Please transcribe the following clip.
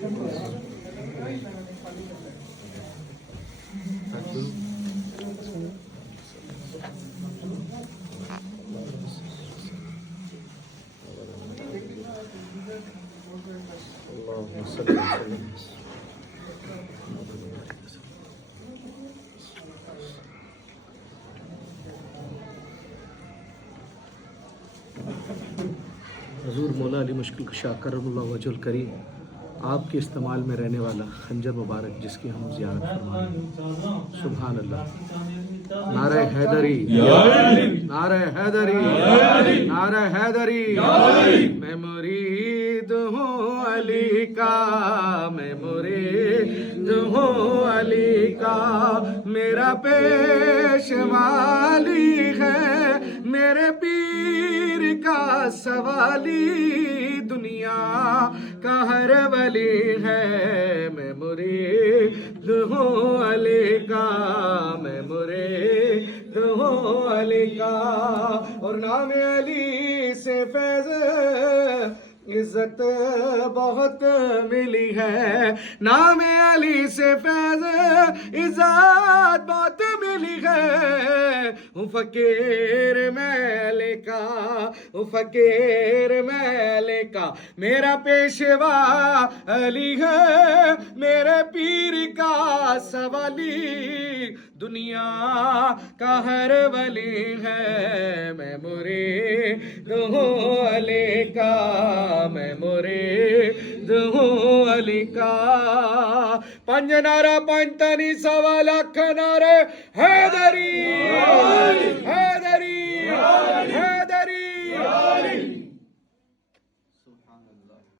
حضور مولا علی مشکل کشا کرم اللہ وجہ الکریم آپ کے استعمال میں رہنے والا خنجر مبارک جس کی ہم زیارت فرمائیں. سبحان اللہ. نعرہ حیدری، نعرہ حیدری، نعرہ حیدری. میں مرید ہوں علی کا، میں مرید ہوں علی کا. میرا پیشوالی ہے میرے پیر کا سوالی. دنیا کا ہر ولی ہے میں مرید ہوں علی کا، میں مرید ہوں علی کا. اور نام علی سے فیض عزت بہت ملی ہے. نام علی سے فیض عزت بہت ملی ہے. ہوں فقیر میل کا، ہوں فقیر میل کا. میرا پیشوا علی ہے میرے پیر کا سوالی. دنیا کا ہر ولی ہے میں مرید ہوں علی کا، میں مرید ہوں علی کا. پنج نعرہ پنج تنی سوا لاکھ نعرے حیدری، حیدری، حیدری.